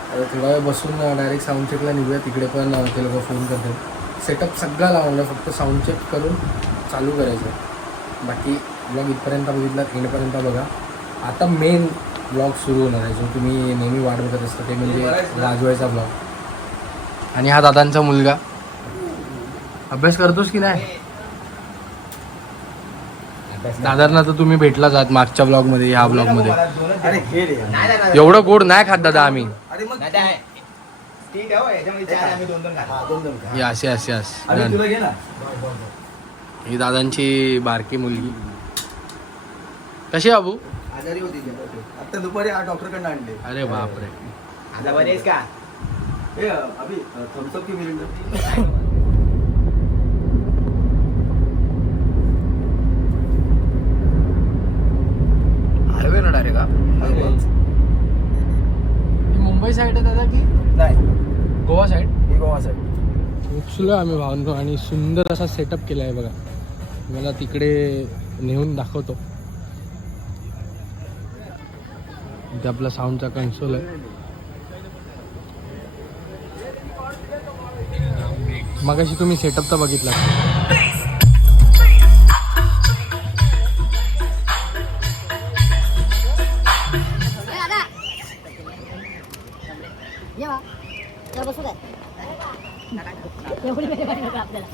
आता थोडा वेळ बसून डायरेक्ट साऊंड चेकला निघूया. तिकडे पण ते लोक फोन करतात. सेटअप सगळा लावला, फक्त साऊंड चेक करून चालू करायचं. बाकी ब्लॉग इथपर्यंत बघितला, एंडपर्यंत बघा. आता मेन ब्लॉग सुरू होणार आहे, जो तुम्ही नेहमी वाट बघत असता, ते म्हणजे राजवाड्याचा ब्लॉग. आणि हा दादांचा मुलगा. अभ्यास करतोस की नाही? दादांना तर तुम्ही भेटलाच आहात मागच्या ब्लॉगमध्ये, ह्या ब्लॉगमध्ये. अरे घे रे. नाही नाही एवढं गोड नाही खात दादा आम्ही. अरे मग नाही. ठीक आहे हो, याच्यामध्ये चार आम्ही दोन खा. हे असे असे असे. अरे तुला घे ना. ही दादांची बारकी मुलगी. कशी आहे बाबू? आजारी होती ती. आता दुपारी डॉक्टरकडनं आणले. अरे बापरे. आता बरे आहेस का? ए अभि थम्सअप की मिरिंडा. हायवे ना डायरेक्ट. ही मुंबई साईड आहे दादा की नाही, गोवा साईड? ही गोवा साईड. पोचलो आम्ही भावनो आणि सुंदर असा सेटअप केला आहे बघा. मला तिकडे नेऊन दाखवतो. इथे आपला साऊंडचा कन्सोल आहे. मगाशी तुम्ही सेटअप तर बघितला. बसू काय एवढी वेळ आपल्याला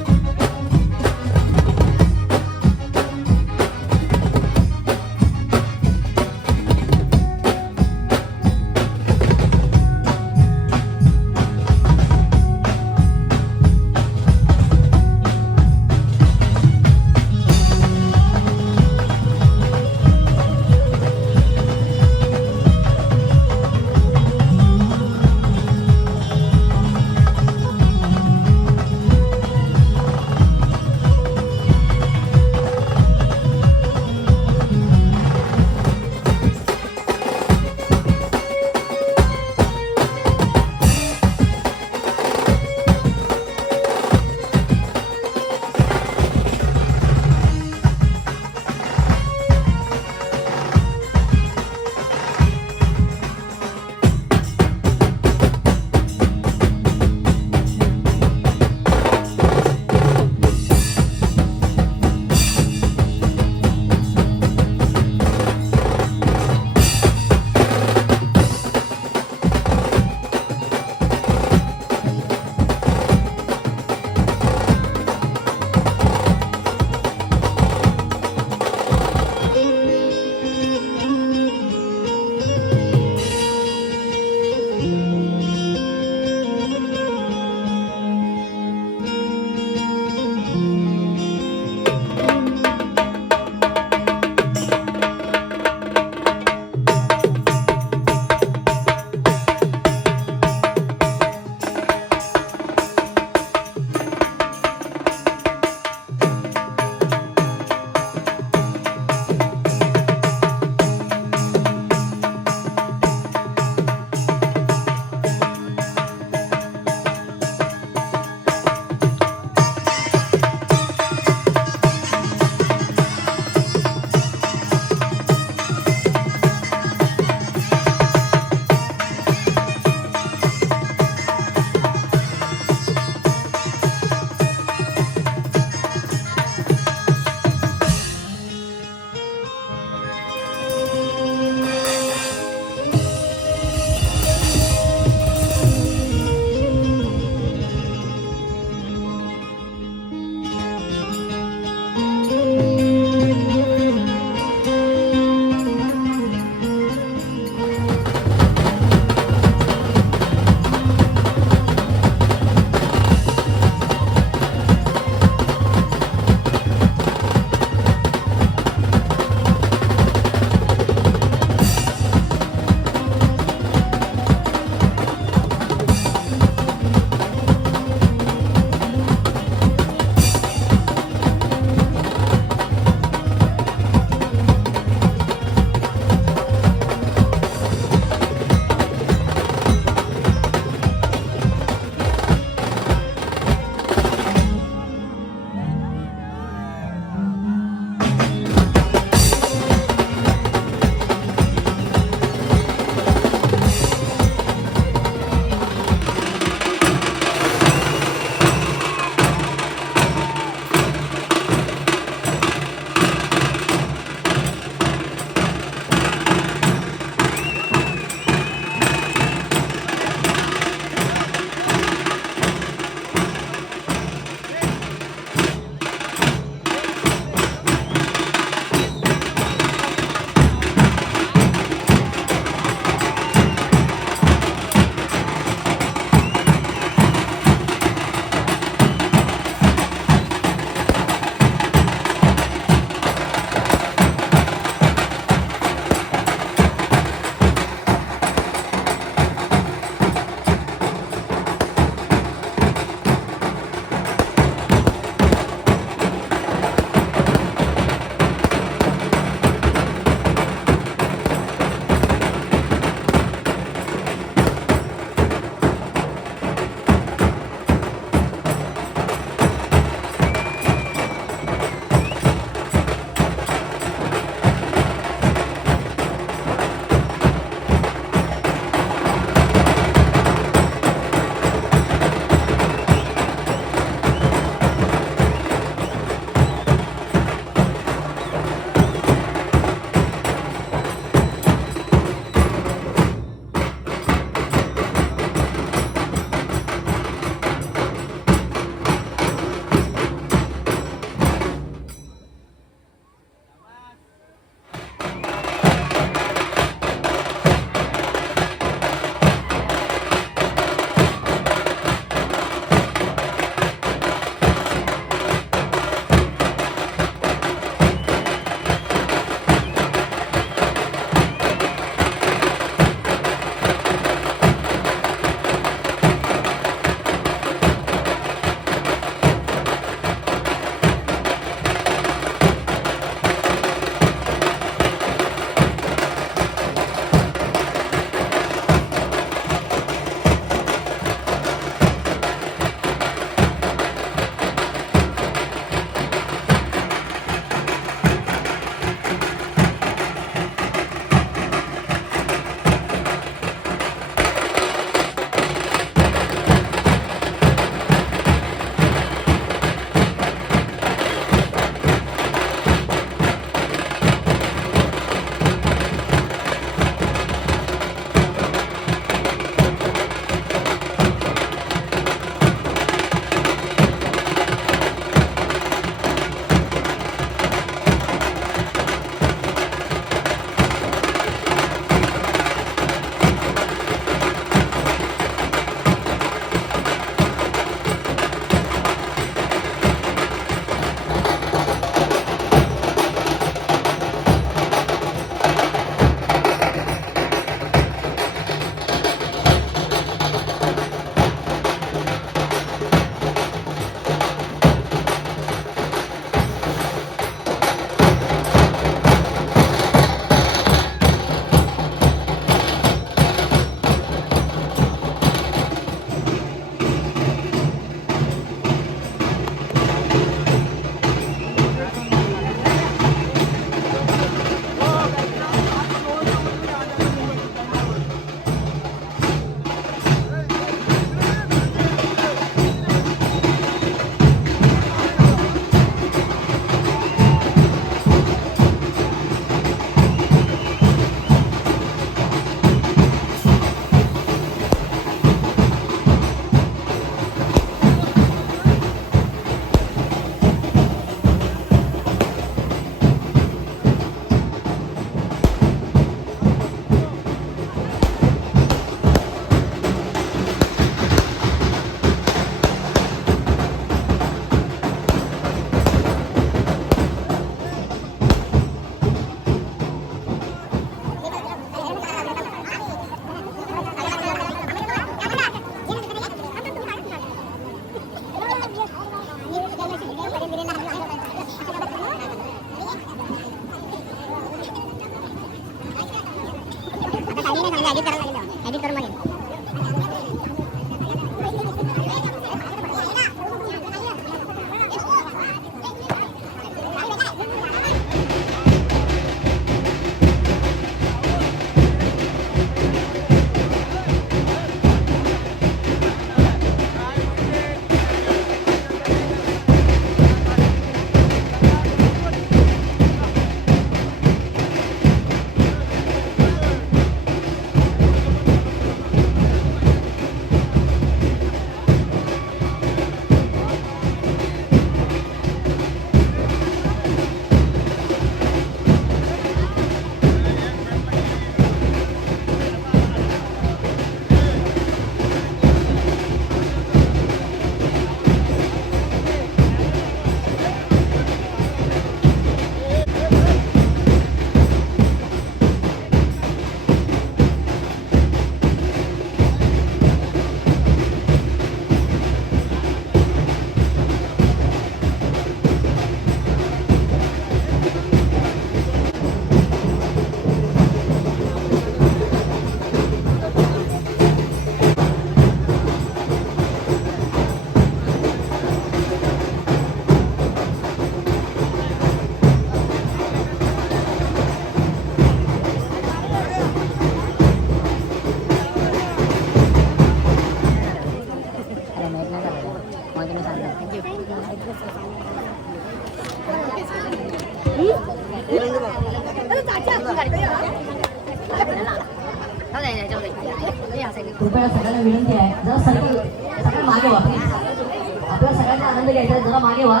कृपया सगळ्यांना विनंती आहे जरा सगळं मागे व्हा आपल्याला सगळ्यांना आनंद घ्यायचा आहे जरा मागे व्हा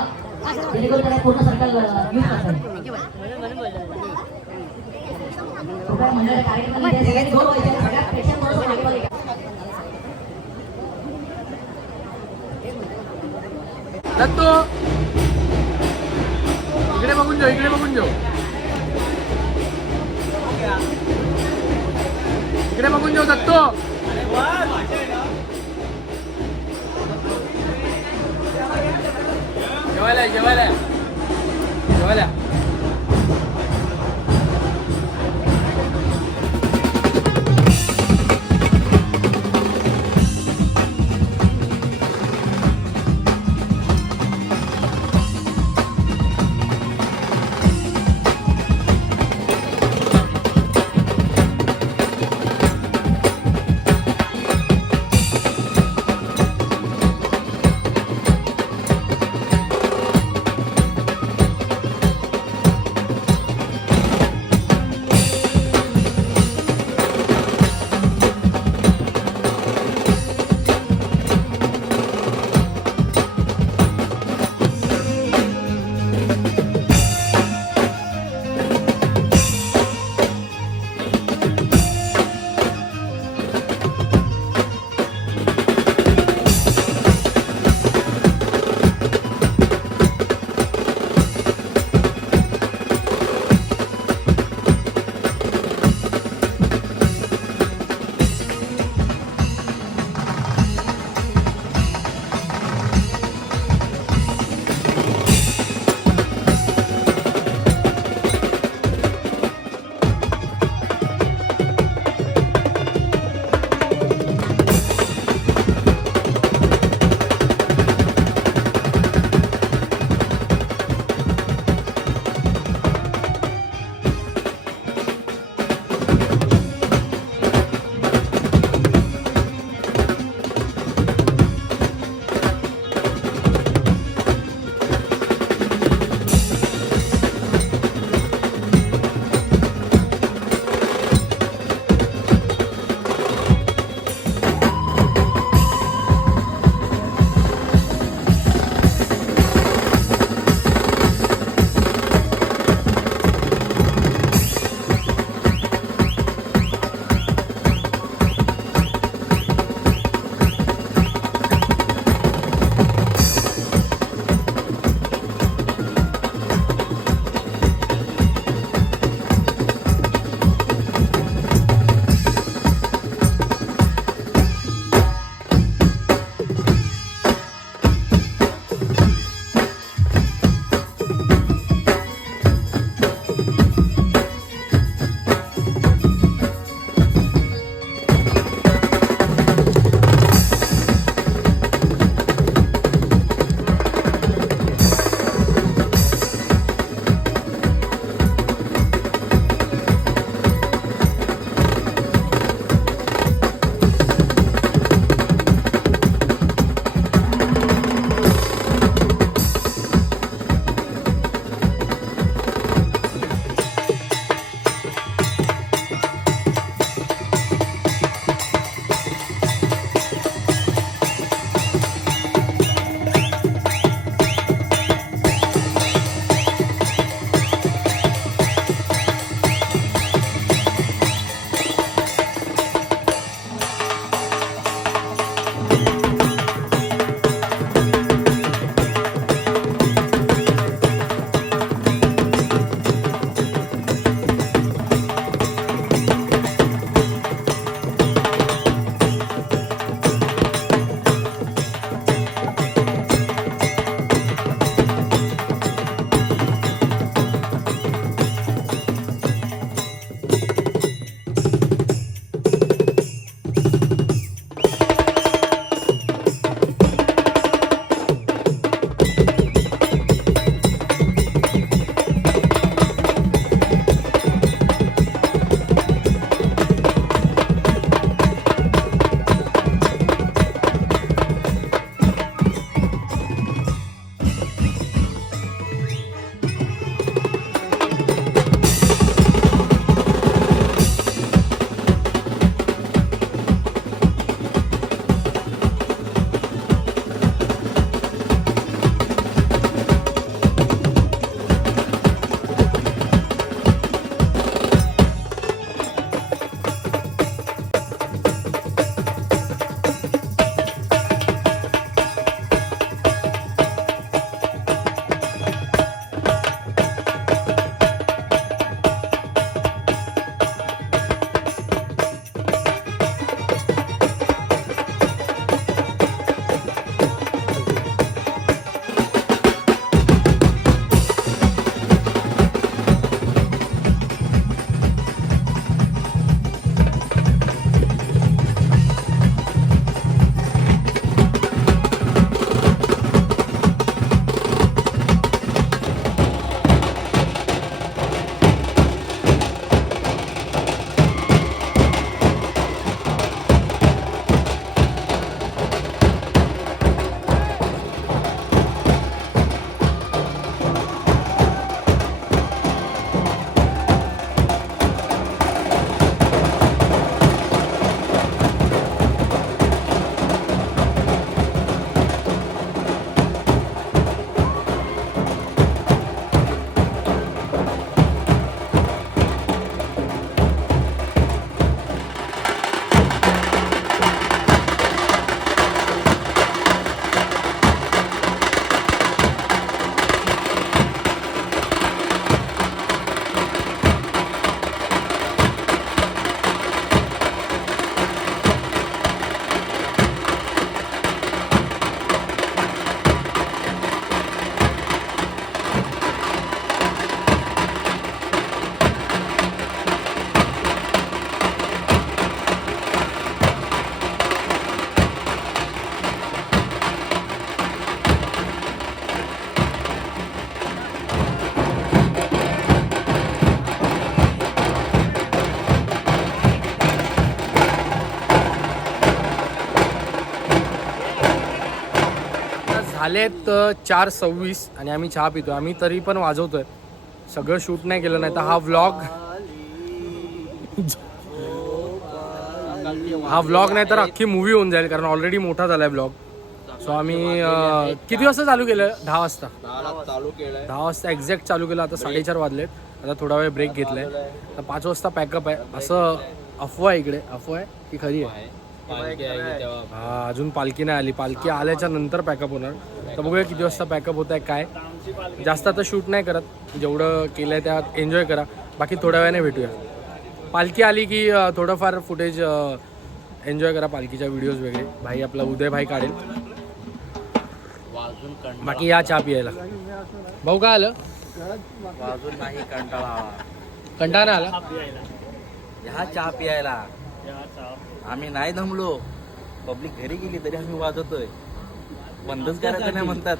जेणेकरून त्याला पूर्ण सर्कल यूज करता कृपया मंडळाच्या कार्यक्रमामध्ये सगळ्यांनी जोर व्हायचे सगळ्या प्रेक्षकांबरोबर मागे मागे घ्या. दत्तू इकडे बघून जाऊ इकडे बघून जाऊ इकडे बघून जाऊ दत्तू जेवायला जेवायला जेवायला झालेत 4:26 आणि आम्ही चहा पितोय. आम्ही तरी पण वाजवतोय. सगळं शूट नाही केलं, नाही तर हा व्लॉग नाही तर अख्खी मूवी होऊन जाईल, कारण ऑलरेडी मोठा झालाय ब्लॉग. सो आम्ही किती वाजता चालू केलं? 10 वाजता. 10 वाजता एक्झॅक्ट चालू केलं. आता 4:30 वाजलेत. आता थोडा वेळ ब्रेक घेतलाय. तर 5 वाजता पॅकअप आहे असं अफवा आहे इकडे. अफवा आहे की खरी आहे? हा, अजून पालखी नाही आली. पालखी आल्याच्या नंतर पॅकअप होणार. तर बघूया किती वाजता पॅकअप होत आहे काय. जास्त आता शूट नाही करत, जेवढं केलं आहे त्यात एन्जॉय करा. बाकी थोड्या वेळाने भेटूया. पालखी आली की थोडंफार फुटेज एन्जॉय करा, पालखीच्या व्हिडिओज वगैरे. भाई आपला उदय भाई काढेल. बाकी या चहा पियायला. भाऊ काय आलं? वाजून नाही कंटाळा कंटाळा आला? ह्या चहा पियायला आम्ही नाही दमलो. पब्लिक घरी गेली तरी आम्ही वाजवतोय. बंदच करायचं नाही म्हणतात.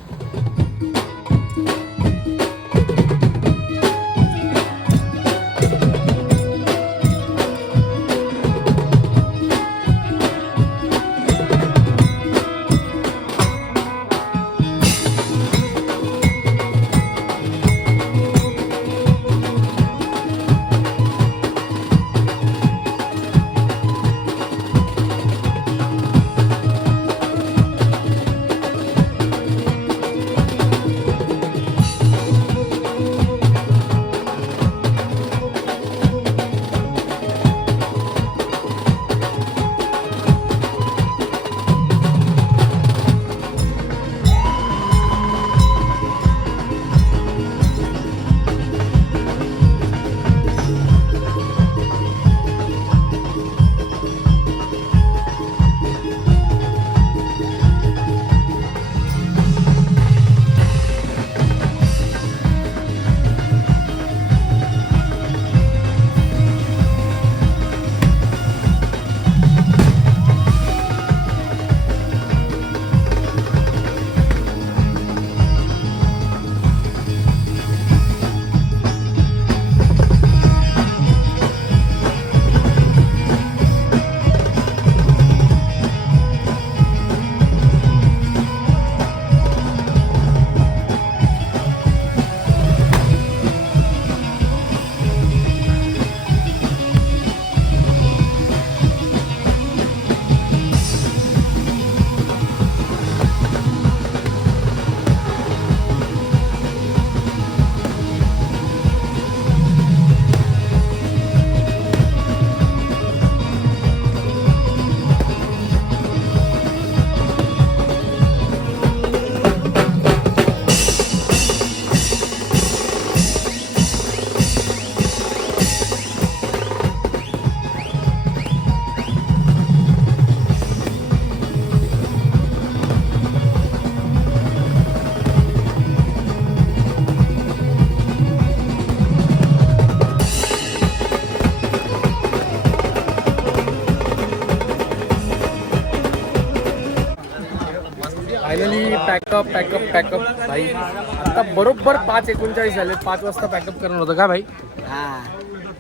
फायनली पॅकअप भाई. आता बरोबर 5:39 झाले. 5 वाजता पॅकअप करणार होतं का भाई?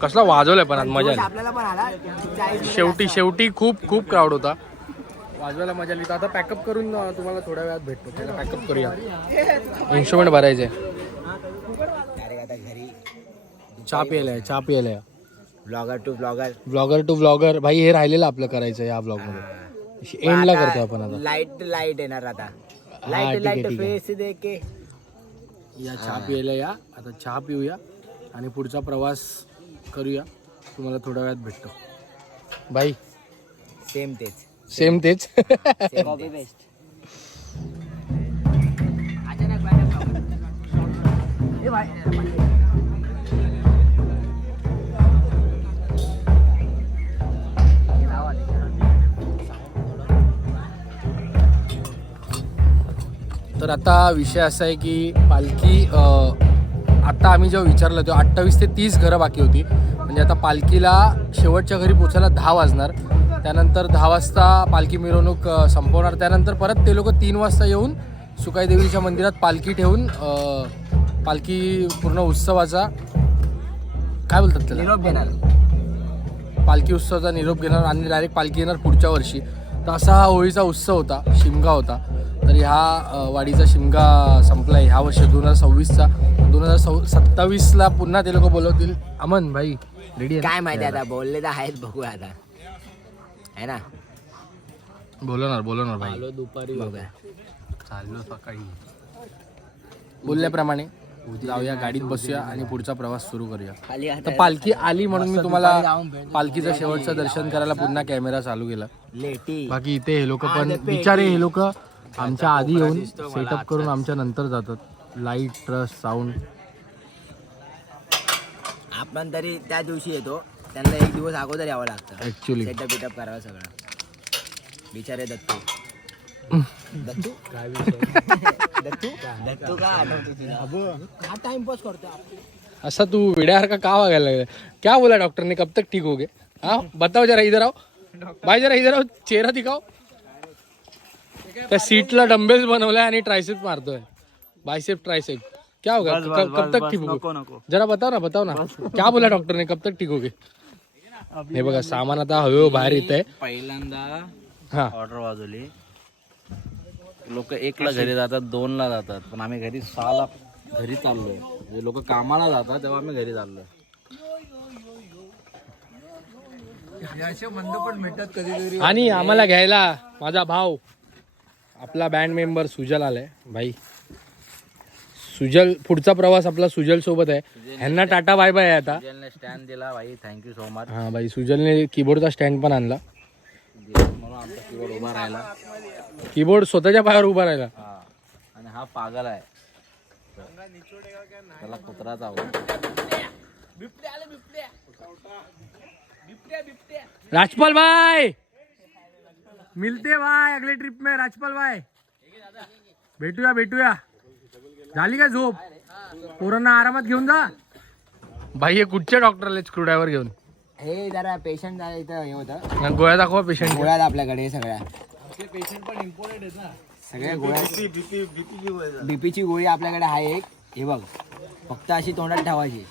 कसला वाजवलाय पण आज मजा आली. आपल्याला पण आला शेवटी खूप क्राऊड होता. वाजवायला मजा आली. तर आता पॅकअप करून तुम्हाला थोड्या वेळात भेटतो. त्याला पॅकअप करूया. इन्स्ट्रुमेंट भरायचे. चहा प्यायला ब्लॉगर टू ब्लॉगर भाई. हे राहिलेलं आपलं करायचं या ब्लॉग मध्ये. एंडला करतो आपण आता. लाईट येणार आता. ठीक आहे. फेस देके या चहा प्यायला या. आता चहा पिऊया आणि पुढचा प्रवास करूया. तुम्हाला थोड्या वेळात भेटतो बाई. सेम तेच कॉपी पेस्ट. तर आता विषय असा आहे की पालखी आता आम्ही जेव्हा विचारलं तेव्हा 28 ते 30 घरं बाकी होती. म्हणजे आता पालखीला शेवटच्या घरी पोचायला 10 वाजणार. त्यानंतर 10 वाजता पालखी मिरवणूक संपवणार. त्यानंतर परत ते लोक 3 वाजता येऊन सुकाई देवीच्या मंदिरात पालखी ठेवून पालखी पूर्ण उत्सवाचा काय बोलतात त्याला निरोप घेणार. पालखी उत्सवाचा निरोप घेणार आणि डायरेक्ट पालखी येणार पुढच्या वर्षी. तर असा हा होळीचा उत्सव होता. शिमगा होता. तर तर ह्या वाडीचा शिमगा संपला आहे ह्या वर्षी 2026चा. 2027ला पुन्हा ते लोक बोलवतील. अमन भाई रेडी आहे? काय माहिती आता, बोलले तर आहेत, बघू आता आहे ना. बोलवणार भाई. आलो दुपारी बघूया. चाललो सकाळी. बोलल्याप्रमाणे जाऊया, गाडीत बसूया आणि पुढचा प्रवास सुरू करूया. खाली तर पालखी आली म्हणून मी तुम्हाला पालखीचं शेवटचं दर्शन करायला पुन्हा कॅमेरा चालू केला. लेटी बाकी इथे हे लोक पण बिचारे, हे लोक आमच्या आधी येऊन सेटअप करून आमच्या नंतर जातात. Light, truss, sound. आपण तरी त्या दिवशी येतो, त्यांना एक दिवस अगोदर यावं लागतं ऍक्च्युली सेटअप बिटअप करावं सगळं. बिचारे दत्तू दत्तू काय विषय? दत्तू का आठवतो तुला? हा टाइमपास करतो. ऐसा तू विड्यासारखा का वागायला लागला? क्या बोला डॉक्टर ने, कब तक ठीक हो गए? हाँ बताओ जरा, इधर आओ भाई, जरा इधर आओ, चेहरा दिखाओ. त्या सीटला डंबेल्स बनवलाय आणि ट्रायसेप मारतोय, बायसेप ट्रायसेप. क्या होगा? कब तक ठीक हो? जरा बताओ ना क्या बोला डॉक्टर ने, कब तक ठीक हो गए? हे बघा सामान आता हळूहळू बाहेर येत आहे. पहिल्यांदा हा ऑर्डर वाजवली, लोक 1ला घरी जातात, 2ला जातात, पण आम्ही घरी 6ला घरी चाललोय. म्हणजे लोक कामाला जातात तेव्हा आम्ही घरी चाललोय. आणि आम्हाला घ्यायला माझा भाऊ, आपला बँड मेंबर सुजल आलाय. भाई सुजल, पुढचा प्रवास आपला सुजल सोबत आहे. ह्यांना टाटा बाय बाय आहे आता. सुजलने स्टँड दिला भाई, थँक्यू सो मच. हा भाई, सुजलने कीबोर्डचा स्टँड पण आणला. म्हणून आमचा कीबोर्ड उभा राहिला. कीबोर्ड स्वतःच्या पायावर उभा राहिला. हा, आणि हा पागल आहे, त्याला कुत्राच आवडतो. राजपाल भाई मिलते भाई अगले ट्रिप में. राजपाल भाई भेटूया. झाली का झोप? पोरांना आरामात घेऊन जा. भाई हे कुठच्या डॉक्टरला स्क्रू ड्रायव्हर घेऊन? हे जरा पेशंट इथं हे होतं, गोळ्या दाखवा पेशंट. गोळ्या आहेत आपल्याकडे सगळ्या. पेशंट पण इम्पॉर्टंट आहेत ना. सगळ्या गोळ्या, बीपीची गोळी आपल्याकडे आहे एक. हे बघ, फक्त अशी तोंडात ठेवायची,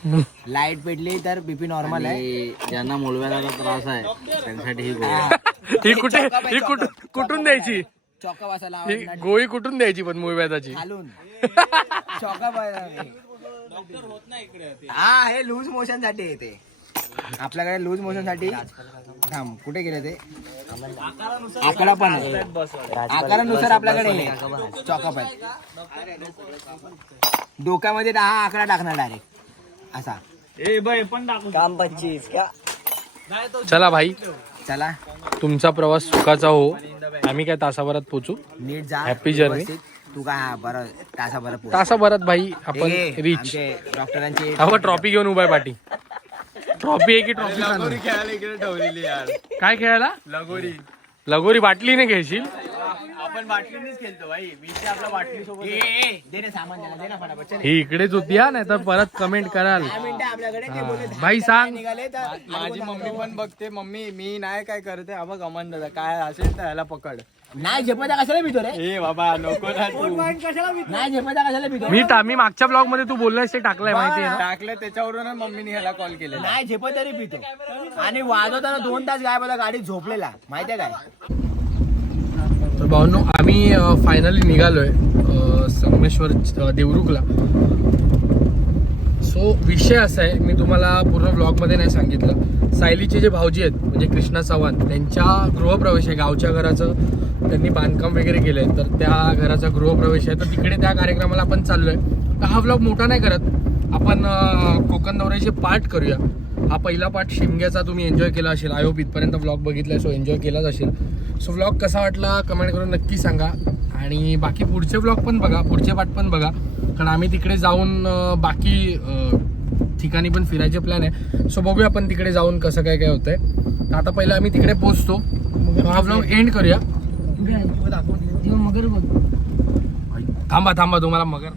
लाईट पेटली तर बीपी नॉर्मल आहे. आणि ज्यांना मुळव्याचा त्रास आहे त्यांच्यासाठी ही गोळी. ही कुठून द्यायची? चॉका बसायला ही गोळी कुठून द्यायची पण मूळव्याधाची? खालून चॉका हा, हे लूज मोशन साठी येते आपल्याकडे. लूज मोशन साठी थांब, कुठे गेले ते? आकडा पण आहे, आकारानुसार आपल्याकडे चॉकअप आहे. डोक्यामध्ये 10 आकडा टाकणार डायरेक्ट असा. काम 25 का? चला भाई, चला तुमचा प्रवास सुखाचा हो. आम्ही काय तासाभरात पोहोचू. नीट जा, हॅपी जर्नी. व्यवस्थित. तू काय हा बरं तासाभरात पोहोच. तासाभरात भाई आपण हे, रिच. आमचे डॉक्टरांची अहो ट्रॉफी घेऊन उभा आहे पाठी. ट्रॉफी आहे की ट्रॉफी? खेळायला इकडे ठेवलेली यार. काय खेळायला? लगोरी बाटलीने घेशील? आपण बाटलीनेच खेळतो भाई. विषय आपला बाटली सोबत. दे रे सामान, दे ना फटाफट. चल. ही इकडेच होती हा, नाही तर परत कमेंट कराल. 10 मिनिटं आपल्याकडे. ते बोलले 10 भाई सांग. निघाले तर माझी मम्मी पण बघते. मम्मी मी नाही काय करते, हा बघ अमन दादा काय असेल तर ह्याला पकड. नाही झेपता कशाला भीतो रे? ए बाबा नको ना तू. नाही झेपता कशाला भीतो? मी मागच्या ब्लॉग मध्ये तू बोललास ते टाकलंय माहिती आहे ना? टाकलं त्याच्यावरूनच मम्मीने ह्याला कॉल केलेला. नाही झेपत तरी पितो. आणि वाजवताना 2 तास गायब होता, गाडीत झोपलेला माहितीये काय? तर भावनो, आम्ही फायनली निघालोय संगमेश्वर देवरुखला. सो विषय असा आहे, मी तुम्हाला पूर्ण ब्लॉगमध्ये नाही सांगितलं. सायलीचे जे भाऊजी आहेत म्हणजे कृष्णा चव्हाण, त्यांच्या गृहप्रवेश आहे. गावच्या घराचं त्यांनी बांधकाम वगैरे केलंय, तर त्या घराचा गृहप्रवेश आहे. तर तिकडे त्या कार्यक्रमाला आपण चाललोय. तर हा ब्लॉग मोठा नाही करत, आपण कोकण दौऱ्याचे पार्ट करूया. हा पहिला पार्ट शिमग्याचा तुम्ही एन्जॉय केला असेल. आय होप इथपर्यंत ब्लॉग बघितलाय, सो एन्जॉय केलाच असेल. सो ब्लॉग कसा वाटला कमेंट करून नक्की सांगा. आणि बाकी पुढचे ब्लॉग पण बघा, पुढचे पार्ट पण बघा, कारण आम्ही तिकडे जाऊन बाकी ठिकाणी पण फिरायचे प्लॅन आहे. सो बघूया आपण तिकडे जाऊन कसं काय काय होतंय. तर आता पहिलं आम्ही तिकडे पोहोचतो, हा ब्लॉग एंड करूया. थांबा तुम्हाला मगर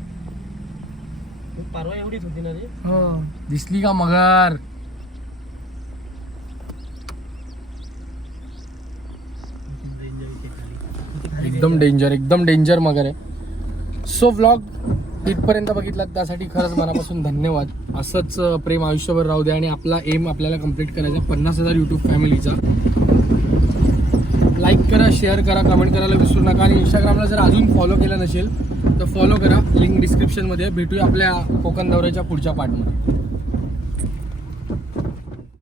परवा एवढीच होती ना रे. दिसली का मगर? एकदम डेंजर मगर आहे. सो व्लॉग इथपर्यंत बघितलात त्यासाठी खरंच मनापासून धन्यवाद. असंच प्रेम आयुष्यभर राहू द्या. आणि आपला एम आपल्याला कम्प्लीट करायचा 50,000 यूट्यूब फॅमिलीचा. लाईक करा, शेअर करा, कमेंट करायला विसरू नका आणि इंस्टाग्रामला जर अजून फॉलो केला नसेल तर फॉलो करा, लिंक डिस्क्रिप्शनमध्ये. भेटूया आपल्या कोकण दौऱ्याच्या पुढच्या पार्टमध्ये.